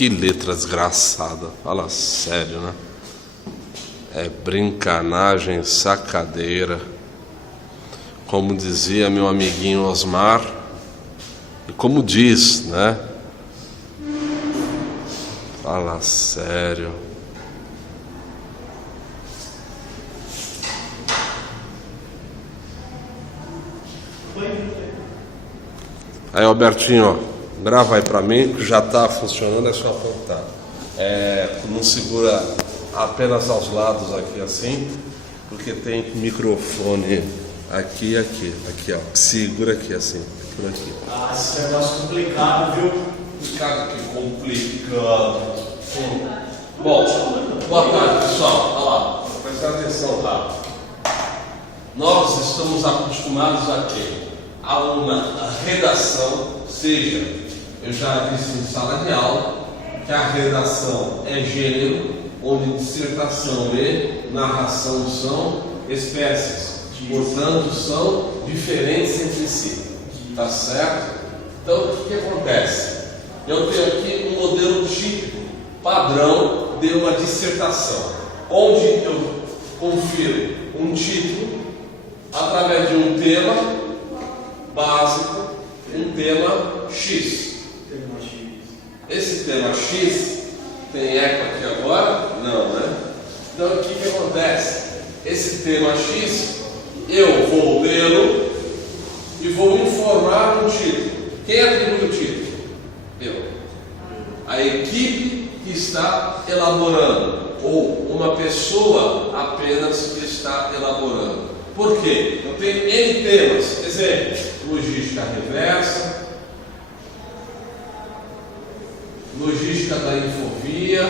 Que letra desgraçada, fala sério, né? É brincanagem, sacadeira. Como dizia meu amiguinho Osmar, e como diz, né? Fala sério. Aí, Albertinho, ó, grava aí pra mim, que já tá funcionando, é só apontar. Não segura apenas aos lados aqui assim, porque tem microfone aqui e aqui. Aqui, ó. Segura aqui assim, por aqui. Ah, esse negócio complicado, viu? Complicado, que complicado. Bom, boa tarde, pessoal. Olha lá, presta atenção, tá? Nós estamos acostumados a quê? A uma redação, seja, eu já disse em sala de aula, que a redação é gênero, onde dissertação e narração são espécies, portanto são diferentes entre si, tá certo? Então o que acontece? Eu tenho aqui um modelo típico, padrão de uma dissertação, onde eu confiro um título através de um tema básico, um tema X. Esse tema X tem eco aqui agora? Não, né? Então o que acontece? Esse tema X, eu vou lê-lo e vou informar um título. Quem atribui o título? Eu. A equipe que está elaborando, ou uma pessoa apenas que está elaborando. Por quê? Eu tenho N temas. Exemplo, logística reversa, logística da infovia,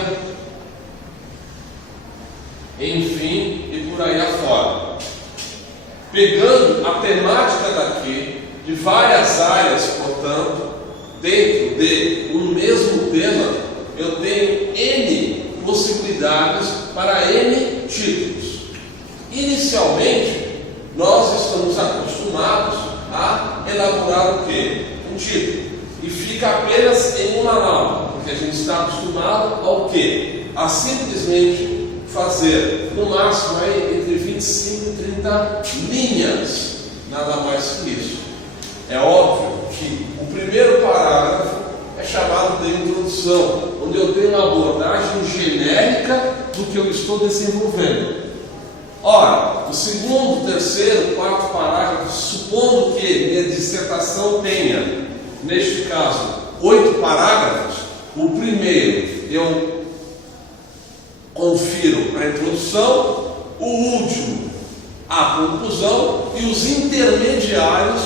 enfim, e por aí afora. Pegando a temática daqui, de várias áreas, portanto, dentro de um mesmo tema, eu tenho N possibilidades para N títulos. Inicialmente, nós estamos acostumados a elaborar o quê? Um título. E fica apenas em uma aula, porque a gente está acostumado ao quê? A simplesmente fazer, no máximo, aí, entre 25 e 30 linhas, nada mais que isso. É óbvio que o primeiro parágrafo é chamado de introdução, onde eu tenho uma abordagem genérica do que eu estou desenvolvendo. Ora, o segundo, terceiro, quarto parágrafo, supondo que minha dissertação tenha, neste caso, 8 parágrafos, o primeiro eu confiro a introdução, o último a conclusão e os intermediários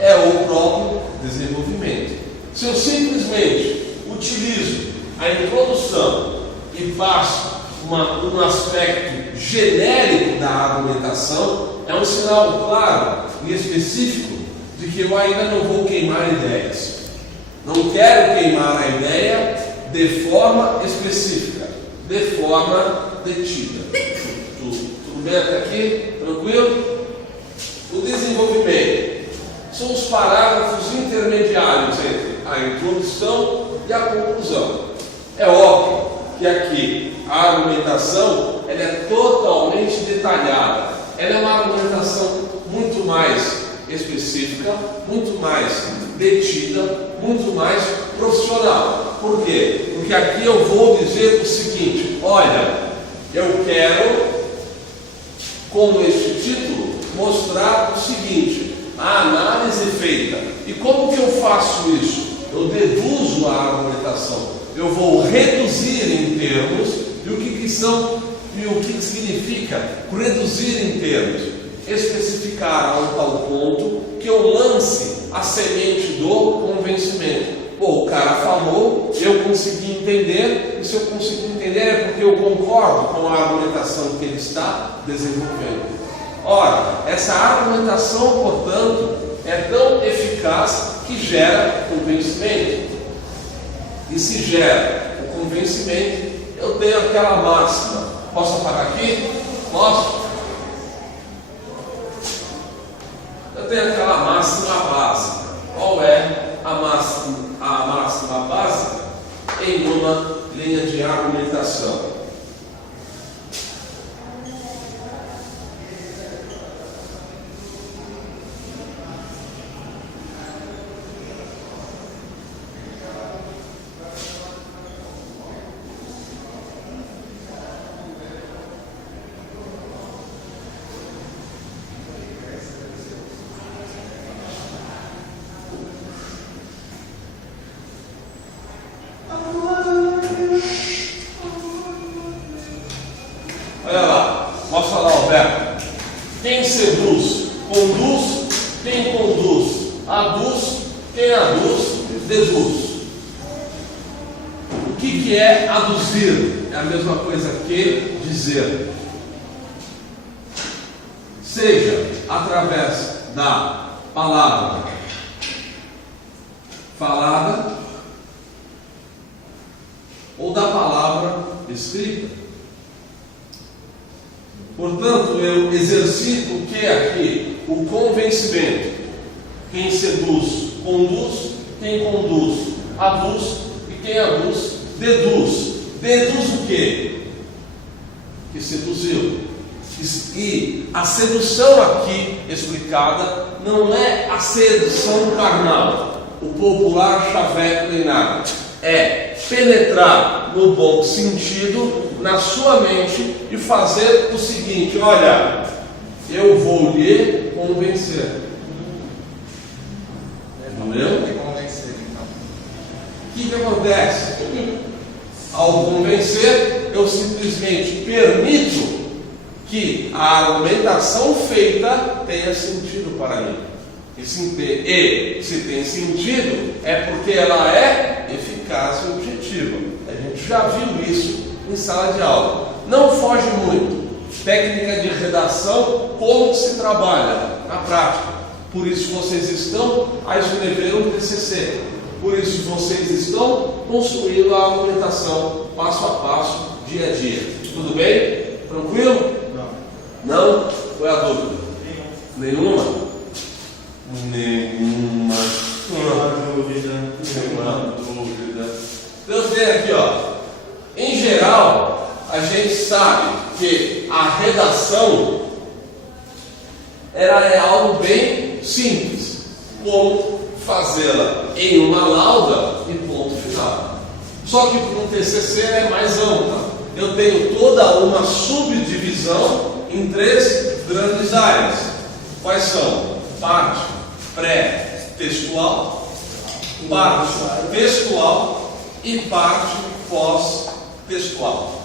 é o próprio desenvolvimento. Se eu simplesmente utilizo a introdução e passo um aspecto genérico da argumentação, é um sinal claro e específico de que eu ainda não vou queimar ideias. Não quero queimar a ideia de forma específica, de forma detida. Tudo bem até aqui? Tranquilo? O desenvolvimento são os parágrafos intermediários entre a introdução e a conclusão. É óbvio que aqui a argumentação ela é totalmente detalhada. Ela é uma argumentação muito mais específica, muito mais detida, muito mais profissional. Por quê? Porque aqui eu vou dizer o seguinte: olha, eu quero, com este título, mostrar o seguinte: a análise feita. E como que eu faço isso? Eu deduzo a argumentação. Eu vou reduzir em termos. E o que significa reduzir em termos? Especificar a um tal ponto que eu lance a semente do convencimento. Pô, o cara falou, eu consegui entender, e se eu consegui entender é porque eu concordo com a argumentação que ele está desenvolvendo. Ora, essa argumentação, portanto, é tão eficaz que gera convencimento. E se gera o convencimento, eu tenho aquela máxima. Posso apagar aqui? Posso? Eu tenho aquela máxima básica. Qual é a máxima básica? Em uma aduz, quem aduz, deduz. O que é aduzir? É a mesma coisa que dizer. Seja através da palavra falada ou da palavra escrita. Portanto, eu exercito o que é aqui? O convencimento. Quem seduz, conduz. Quem conduz, aduz. E quem aduz, deduz. Deduz o quê? Que seduziu. E a sedução aqui explicada não é a sedução carnal, o popular chaveco nem nada. É penetrar no bom sentido na sua mente e fazer o seguinte: olha, eu vou lhe convencer. Entendeu? O que acontece? Ao convencer, eu simplesmente permito que a argumentação feita tenha sentido para mim. E se tem sentido, é porque ela é eficaz e objetiva. A gente já viu isso em sala de aula. Não foge muito. Técnica de redação, como se trabalha na prática. Por isso vocês estão a escrever um TCC. Por isso vocês estão construindo a argumentação passo a passo, dia a dia. Tudo bem? Tranquilo? Não? Qual é a dúvida? Nenhuma? Nenhuma dúvida. Então tem aqui, ó. Em geral, a gente sabe que a redação ela é algo bem simples, como fazê-la em uma lauda e ponto final. Só que para um TCC é mais ampla. Eu tenho toda uma subdivisão em 3 grandes áreas. Quais são? Parte pré-textual, parte textual e parte pós-textual.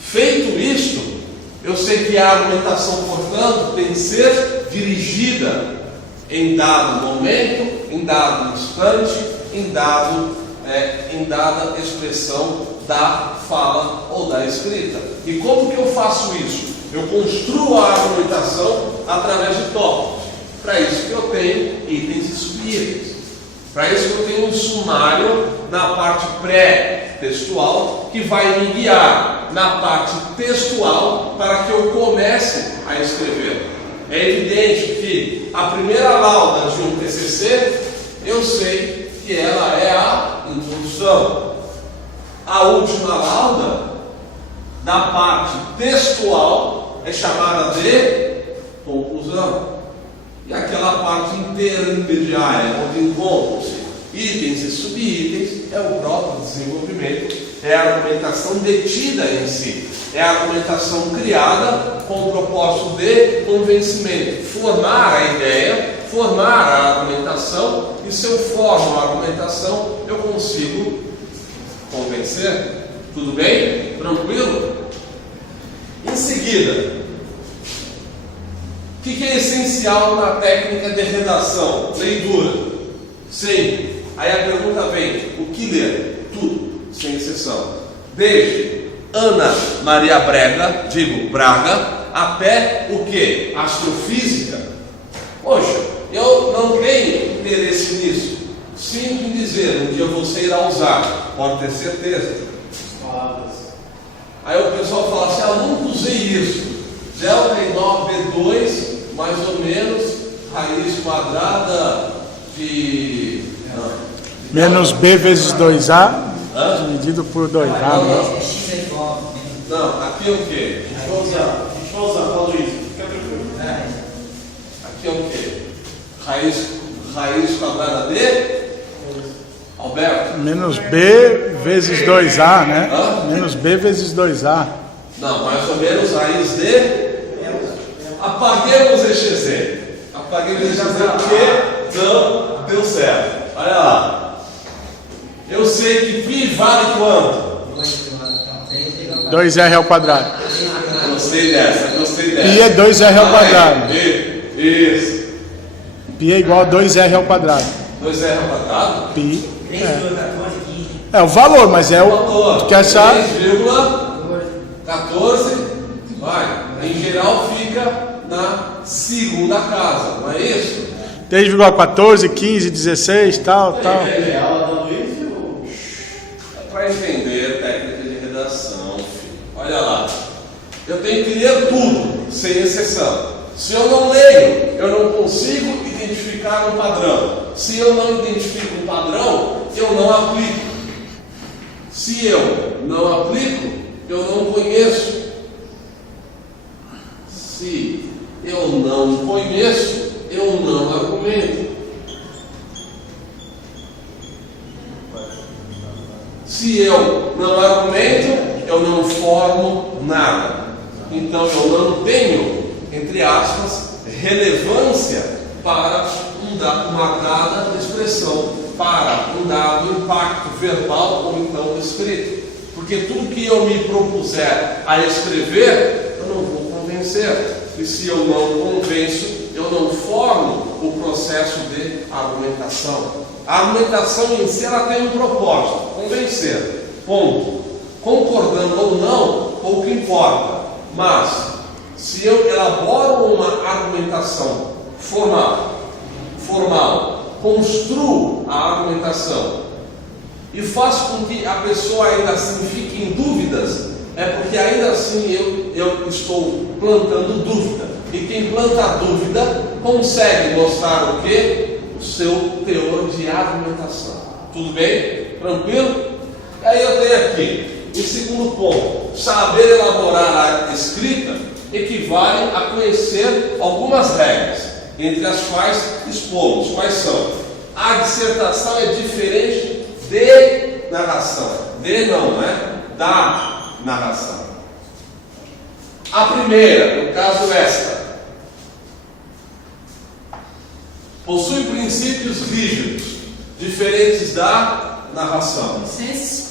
Feito isto, eu sei que a argumentação, portanto, tem que ser dirigida em dado momento, em dado instante, em dada expressão da fala ou da escrita. E como que eu faço isso? Eu construo a argumentação através de tópicos. Para isso que eu tenho itens e subitens. Para isso que eu tenho um sumário na parte pré-textual que vai me guiar na parte textual para que eu comece a escrever. É evidente que a primeira lauda de um TCC, eu sei que ela é a introdução. A última lauda, da parte textual, é chamada de conclusão. E aquela parte intermediária, onde encontram-se itens e subitens, é o próprio desenvolvimento, é a argumentação detida em si, é a argumentação criada com o propósito de convencimento, formar a ideia, formar a argumentação, e se eu formo a argumentação, eu consigo convencer. Tudo bem? Tranquilo? Em seguida, o que é essencial na técnica de redação? Leitura. Sim. Aí a pergunta vem: o que ler? Tudo, sem exceção. Desde Ana Maria Braga, até o que? Astrofísica. Poxa, eu não tenho interesse nisso. Sinto em dizer, um dia você irá usar, pode ter certeza. Aí o pessoal fala assim: ah, nunca usei isso. Delta em 9B2, mais ou menos, raiz quadrada de... menos B vezes 2A, dividido por 2A. Não, aqui é o quê? A gente vai usar, Paulo Luiz, fica tranquilo. Aqui é o quê? Raiz quadrada de... Alberto? Menos B vezes 2A, né? Menos B vezes 2A. Não, mais ou menos raiz de... Apaguemos este EXC. Apaguemos este EXC porque não deu certo. Olha lá. Eu sei que π vale quanto? 2R ao quadrado. Gostei dessa. Π é 2R ao quadrado. Isso. Pi é igual a 2R ao quadrado. 2R ao quadrado? Pi 3,14, 15. é o valor, mas é o... Faltou. Tu quer saber? 3,14. Vai. Em geral fica na segunda casa, não é isso? 3,14, 15, 16, tal. É aula da Luiz ou... É para entender técnica de redação, filho. Olha lá. Eu tenho que ler tudo, sem exceção. Se eu não leio, eu não consigo identificar um padrão. Se eu não identifico um padrão, eu não aplico. Se eu não aplico, eu não conheço. Se eu não conheço, eu não argumento. Se eu não argumento, eu não formo nada. Então eu não tenho, entre aspas, relevância para uma dada expressão, para um dado impacto verbal ou então escrito. Porque tudo que eu me propuser a escrever, eu não vou convencer. E se eu não convenço, eu não formo o processo de argumentação. A argumentação em si ela tem um propósito, convencer, ponto. Concordando ou não, pouco importa. Mas, se eu elaboro uma argumentação formal, construo a argumentação e faço com que a pessoa ainda assim fique em dúvidas, é porque ainda assim eu estou plantando dúvida. E quem planta dúvida consegue mostrar o quê? O seu teor de argumentação. Tudo bem? Tranquilo? E aí eu tenho aqui, em segundo ponto, saber elaborar a escrita equivale a conhecer algumas regras, entre as quais expomos. Quais são? A dissertação é diferente de narração. De não, né? Da narração. A primeira, no caso esta, possui princípios rígidos, diferentes da narração.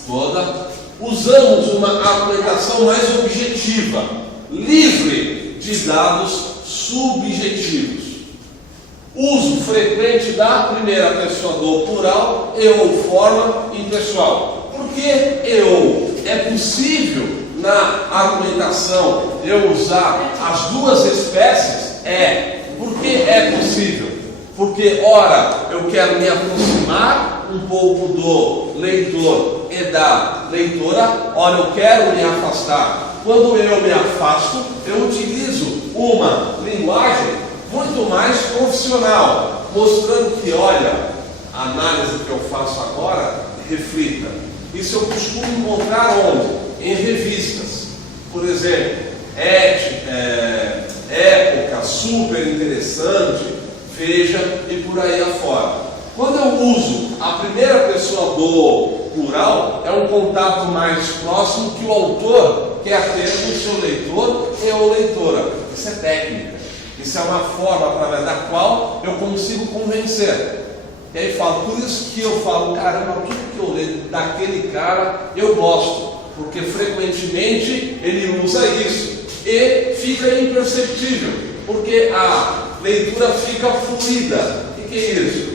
Toda. Usamos uma argumentação mais objetiva, livre de dados subjetivos. Uso frequente da primeira pessoa do plural e ou forma impessoal. Por que e ou? É possível na argumentação eu usar as duas espécies? Por que é possível? Porque, ora, eu quero me aproximar um pouco do leitor e da leitora, ora, eu quero me afastar. Quando eu me afasto, eu utilizo uma linguagem muito mais profissional, mostrando que, olha, a análise que eu faço agora, reflita. Isso eu costumo encontrar onde? Em revistas. Por exemplo, Época, super interessante, Veja e por aí afora. Quando eu uso a primeira pessoa do plural, é um contato mais próximo que o autor quer ter com o seu leitor e ou leitora. Isso é técnica. Isso é uma forma através da qual eu consigo convencer. E aí falo, por isso que eu falo, caramba, tudo que eu leio daquele cara eu gosto, porque frequentemente ele usa isso e fica imperceptível, porque a leitura fica fluida. O que é isso?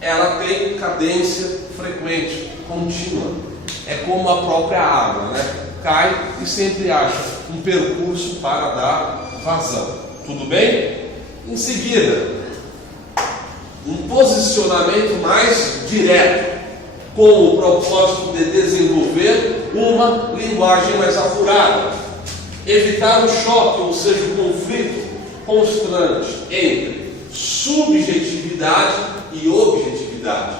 Ela tem cadência frequente, contínua. É como a própria água, né? Cai e sempre acha um percurso para dar vazão. Tudo bem? Em seguida, um posicionamento mais direto, com o propósito de desenvolver uma linguagem mais apurada, evitar o choque, ou seja, o conflito constante entre subjetividade e objetividade.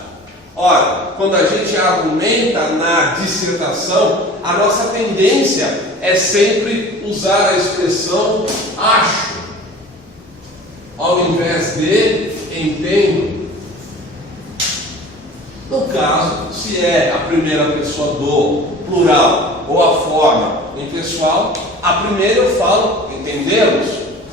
Ora, quando a gente argumenta na dissertação, a nossa tendência é sempre usar a expressão acho, ao invés de entendo. No caso, se é a primeira pessoa do plural ou a forma impessoal, a primeira eu falo entendemos,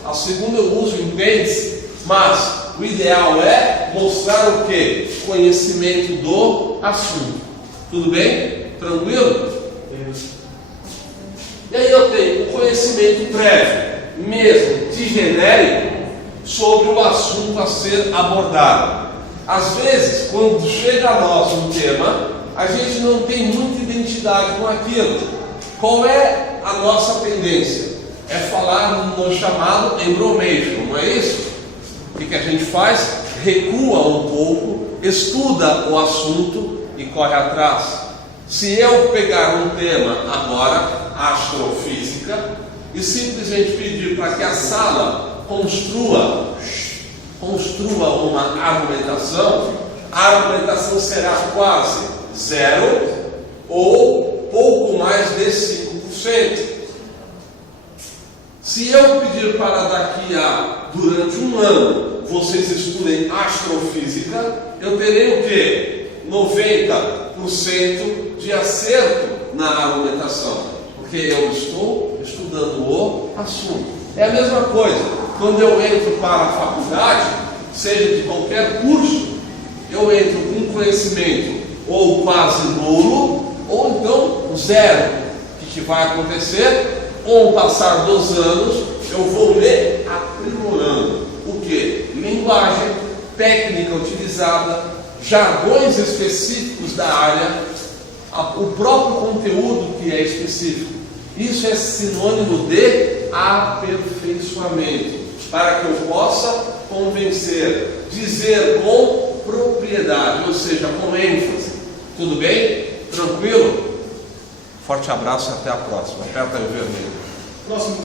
a segunda eu uso entende-se, mas o ideal é mostrar o que? Conhecimento do assunto. Tudo bem? Tranquilo? E aí eu tenho o conhecimento prévio, mesmo de genérico sobre o assunto a ser abordado. Às vezes, quando chega a nós um tema, a gente não tem muita identidade com aquilo. Qual é a nossa tendência? É falar no chamado embromation, não é isso? O que a gente faz? Recua um pouco, estuda o assunto e corre atrás. Se eu pegar um tema agora, astrofísica, e simplesmente pedir para que a sala construa uma argumentação, a argumentação será quase zero ou pouco mais de 5%. Se eu pedir para daqui a, durante um ano, vocês estudem astrofísica, eu terei o quê? 90% de acerto na argumentação, porque eu estou estudando o assunto. É a mesma coisa, quando eu entro para a faculdade, seja de qualquer curso, eu entro com conhecimento ou quase nulo, ou então zero. O que vai acontecer? Com o passar dos anos, eu vou me aprimorando. O que? Linguagem, técnica utilizada, jargões específicos da área, o próprio conteúdo que é específico. Isso é sinônimo de aperfeiçoamento, para que eu possa convencer, dizer com propriedade, ou seja, com ênfase. Tudo bem? Tranquilo? Forte abraço e até a próxima. Aperta aí o vermelho. Próximo.